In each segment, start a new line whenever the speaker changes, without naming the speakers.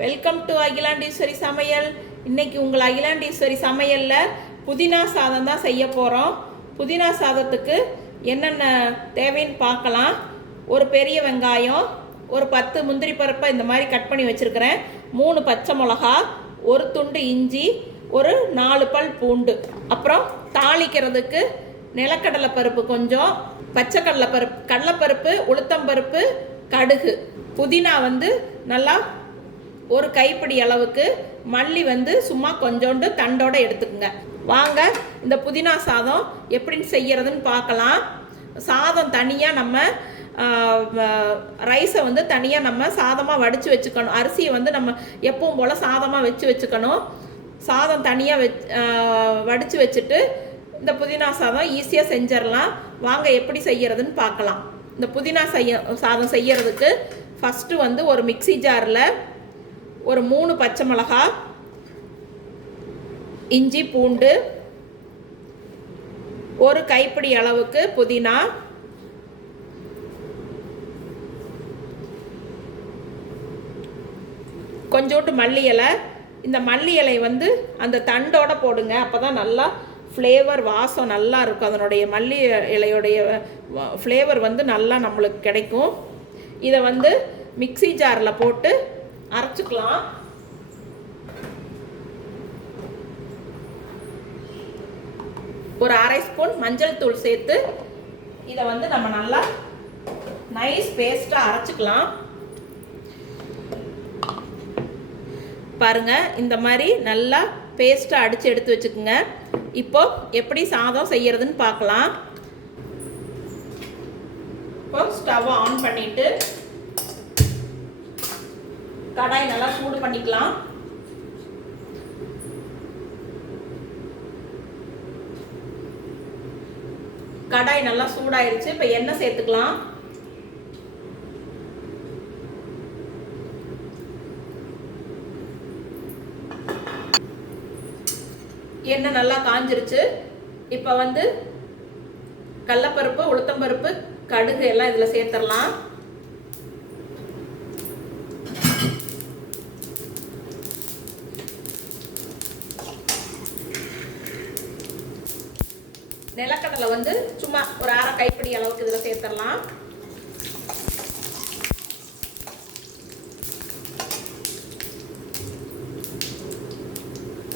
Welcome to Akilandeswari சமையல். இன்னைக்கு உங்கள் அகிலாண்டீஸ்வரி சமையலில் புதினா சாதம் தான் செய்ய போகிறோம் புதினா சாதத்துக்கு என்னென்ன தேவைன்னு பார்க்கலாம். ஒரு பெரிய வெங்காயம் ஒரு பத்து முந்திரி பருப்பை இந்த மாதிரி கட் பண்ணி வச்சுருக்கிறேன். மூணு பச்சை மிளகா ஒரு துண்டு இஞ்சி ஒரு நாலு பல் பூண்டு. அப்புறம் தாளிக்கிறதுக்கு நிலக்கடலை பருப்பு கொஞ்சம் பச்சை கடலை பருப்பு கடலைப்பருப்பு உளுத்தம்பருப்பு கடுகு. புதினா வந்து நல்லா ஒரு கைப்பிடி அளவுக்கு மல்லி வந்து சும்மா கொஞ்சோண்டு தண்டோட எடுத்துக்கோங்க. வாங்க இந்த புதினா சாதம் எப்படின்னு செய்யறதுன்னு பார்க்கலாம். சாதம் தனியாக நம்ம ரைஸை வந்து தனியாக நம்ம சாதமாக வடித்து வச்சுக்கணும். அரிசியை வந்து நம்ம எப்பவும் போல் சாதமாக வச்சு வச்சுக்கணும். சாதம் தனியாக வச் வடித்து வச்சுட்டு இந்த புதினா சாதம் ஈஸியாக செஞ்சிடலாம். வாங்க எப்படி செய்யறதுன்னு பார்க்கலாம். இந்த புதினா செய்ய சாதம் செய்யறதுக்கு ஃபஸ்ட்டு வந்து ஒரு மிக்ஸி ஜாரில் ஒரு மூணு பச்சை மிளகா இஞ்சி பூண்டு ஒரு கைப்பிடி அளவுக்கு புதினா கொஞ்சோண்டு மல்லி இலை. இந்த மல்லி இலை வந்து அந்த தண்டோட போடுங்க. அப்போ தான் நல்லா ஃப்ளேவர் வாசம் நல்லா இருக்கும். அதனுடைய மல்லி இலையுடைய ஃப்ளேவர் வந்து நல்லா நம்மளுக்கு கிடைக்கும். இதை வந்து மிக்ஸி ஜாரில் போட்டு அரைச்சிக்கலாம். ஒரு அரை ஸ்பூன் மஞ்சள் தூள் சேர்த்து இதை வந்து நம்ம நல்லா நைஸ் பேஸ்ட்டாக அரைச்சிக்கலாம். பாருங்க இந்த மாதிரி நல்லா பேஸ்ட்டாக அடித்து எடுத்து வச்சுக்கோங்க. இப்போ எப்படி சாதம் செய்யறதுன்னு பார்க்கலாம். இப்போ ஸ்டவ் ஆன் பண்ணிவிட்டு கடாய் நல்லா சூடு பண்ணிக்கலாம். கடாய் நல்லா சூடாயிருச்சு இப்போ எண்ணெய் சேர்த்துக்கலாம். எண்ணெய் நல்லா காஞ்சிருச்சு. இப்போ வந்து கடலப்பருப்பு உளுத்தம்பருப்பு கடுகு எல்லாம் இதில் சேர்த்துடலாம் நிலக்கடலை வந்து சும்மா ஒரு அரை கைப்பிடி அளவுக்கு இதில் சேர்த்துடலாம்.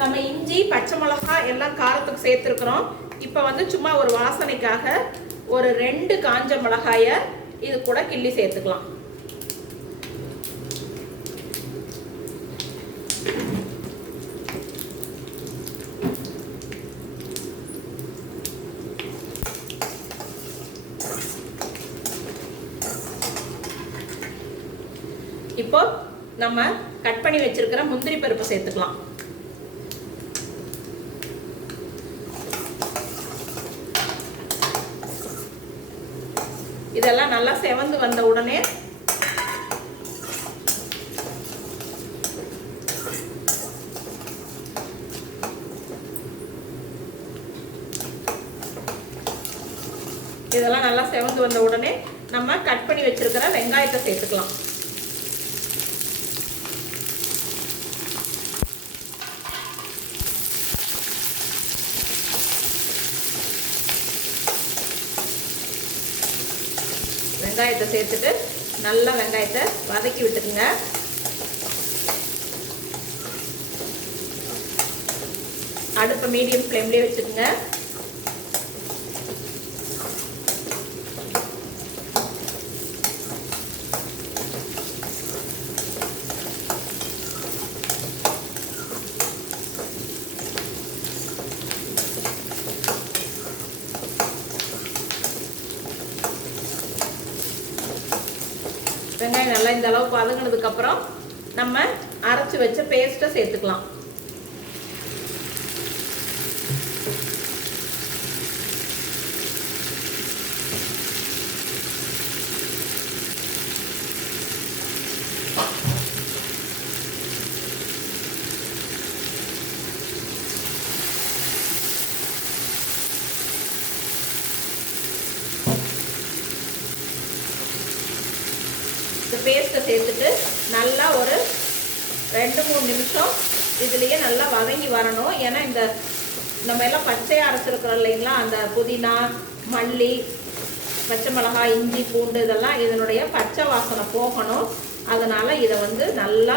நம்ம இஞ்சி பச்சை மிளகாய் எல்லாம் காரத்துக்கு சேர்த்துருக்குறோம். இப்போ வந்து சும்மா ஒரு வாசனைக்காக ஒரு ரெண்டு காஞ்ச மிளகாயை இது கூட கிள்ளி சேர்த்துக்கலாம். இப்போ நம்ம கட் பண்ணி வச்சிருக்கிற முந்திரி பருப்பு சேர்த்துக்கலாம். இதெல்லாம் நல்லா செவந்து வந்த உடனே இதெல்லாம் நல்லா செவந்து வந்த உடனே நம்ம கட் பண்ணி வச்சிருக்கிற வெங்காயத்தை சேர்த்துக்கலாம். வெங்காயத்தை சேர்த்துட்டு நல்லா வெங்காயத்தை வதக்கி விட்டுக்குங்க. அடுப்பை மீடியம் ஃப்ளேம்லேயே வச்சுக்கோங்க. வெங்காயம் நல்லா இந்த அளவுக்கு வதங்கினதுக்கப்புறம் நம்ம அரைச்சி வச்ச பேஸ்ட்டை சேர்த்துக்கலாம். பேஸ்ட்டை சேர்த்துட்டு நல்லா ஒரு ரெண்டு மூணு நிமிஷம் இதுலேயே நல்லா வதங்கி வரணும். ஏன்னா இந்த நம்ம எல்லாம் பச்சையாக அரைச்சிருக்கிறோம் இல்லைங்களா? அந்த புதினா மல்லி பச்சை மிளகாய் இஞ்சி பூண்டு இதெல்லாம் இதனுடைய பச்சை வாசனை போகணும். அதனால் இதை வந்து நல்லா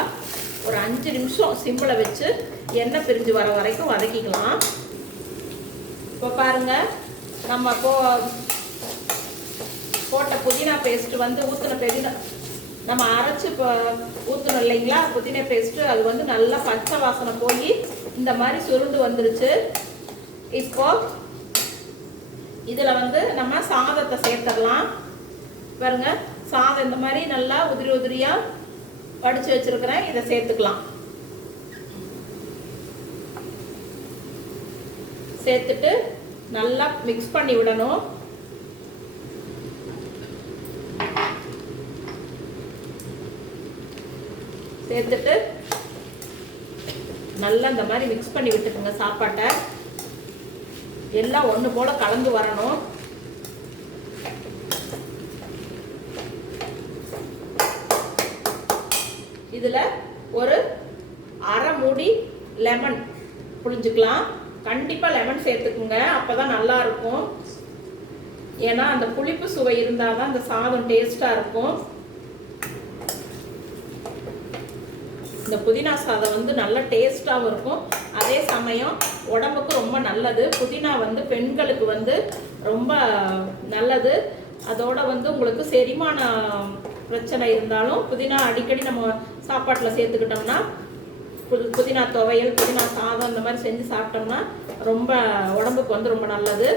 ஒரு அஞ்சு நிமிஷம் சிம்பிளை வச்சு எண்ணெய் பிரிஞ்சு வர வரைக்கும் வதக்கிக்கலாம். இப்போ பாருங்க நம்ம போ போட்ட புதினா பேஸ்ட் வந்து ஊற்றின புதினா நம்ம அரைச்சி இப்போ ஊற்றணும் இல்லைங்களா? புதினா பேஸ்ட்டு அது வந்து நல்லா பச்சை வாசனை போய் இந்த மாதிரி சுருண்டு வந்துருச்சு. இப்போ இதில் வந்து நம்ம சாதத்தை சேர்த்துடலாம். பாருங்க சாதம் இந்த மாதிரி நல்லா உதிரி உதிரியாக வடித்து வச்சுருக்கிறேன். இதை சேர்த்துக்கலாம். சேர்த்துட்டு நல்லா மிக்ஸ் பண்ணி விடணும். சேர்த்துட்டு நல்லா இந்த மாதிரி மிக்ஸ் பண்ணி விட்டுக்குங்க சாப்பாட்டை. எல்லாம் ஒன்று போல் கலந்து வரணும். இதில் ஒரு அரை மூடி லெமன் புளிஞ்சுக்கலாம் கண்டிப்பாக லெமன் சேர்த்துக்குங்க. அப்போ தான் நல்லா இருக்கும். ஏன்னா அந்த புளிப்பு சுவை இருந்தால் தான் அந்த சாதம் டேஸ்ட்டாக இருக்கும். இந்த புதினா சாதம் வந்து நல்ல டேஸ்ட்டாகவும் இருக்கும். அதே சமயம் உடம்புக்கு ரொம்ப நல்லது. புதினா வந்து பெண்களுக்கு வந்து ரொம்ப நல்லது. அதோட வந்து உங்களுக்கு செரிமான பிரச்சனை இருந்தாலும் புதினா அடிக்கடி நம்ம சாப்பாட்டில் சேர்த்துக்கிட்டோம்னா புது புதினா துவையல் புதினா சாதம் இந்த மாதிரி செஞ்சு சாப்பிட்டோம்னா ரொம்ப உடம்புக்கு வந்து ரொம்ப நல்லது.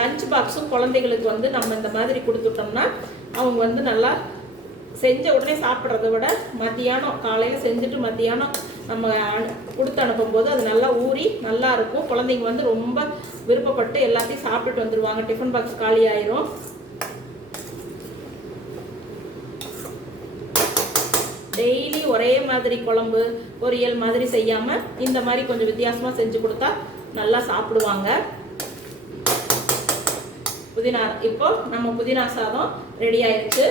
லஞ்ச் பாக்ஸும் குழந்தைகளுக்கு வந்து நம்ம இந்த மாதிரி கொடுத்துட்டோம்னா அவங்க வந்து நல்லா செஞ்ச உடனே சாப்பிட்றத விட மத்தியானம் காலையில் செஞ்சுட்டு மத்தியானம் நம்ம கொடுத்து அனுப்பும்போது அது நல்லா ஊறி நல்லா இருக்கும். குழந்தைங்க வந்து ரொம்ப விருப்பப்பட்டு எல்லாத்தையும் சாப்பிட்டுட்டு வந்துடுவாங்க டிஃபன் பாக்ஸ் காலி ஆயிரும். டெய்லி ஒரே மாதிரி குழம்பு பொரியல் மாதிரி செய்யாமல் இந்த மாதிரி கொஞ்சம் வித்தியாசமாக செஞ்சு கொடுத்தா நல்லா சாப்பிடுவாங்க. புதினா இப்போ நம்ம புதினா சாதம் ரெடி ஆயிடுச்சு.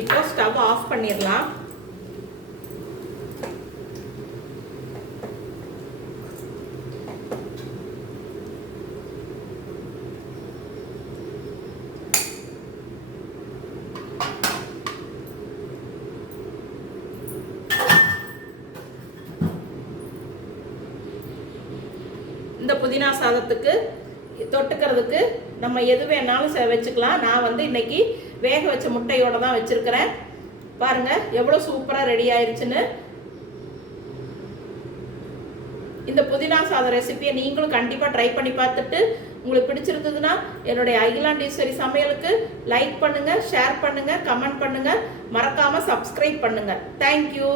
இப்போ ஸ்டவ் ஆஃப் பண்ணிடலாம். இந்த புதினா சாதத்துக்கு தொட்டுக்கிறதுக்கு நம்ம எது வேணாலும் செ- வச்சுக்கலாம். நான் வந்து இன்னைக்கு வேக வச்ச முட்டையோட தான் வச்சிருக்கிறேன். பாருங்க எவ்வளோ சூப்பராக ரெடி ஆயிருச்சுன்னு. இந்த புதினா சாதம் ரெசிபியை நீங்களும் கண்டிப்பாக ட்ரை பண்ணி பார்த்துட்டு உங்களுக்கு பிடிச்சிருந்ததுன்னா என்னுடைய அகிலாண்டீஸ்வரி சமையலுக்கு லைக் பண்ணுங்கள் ஷேர் பண்ணுங்கள் கமெண்ட் பண்ணுங்கள் மறக்காமல் சப்ஸ்கிரைப் பண்ணுங்கள் தேங்க்யூ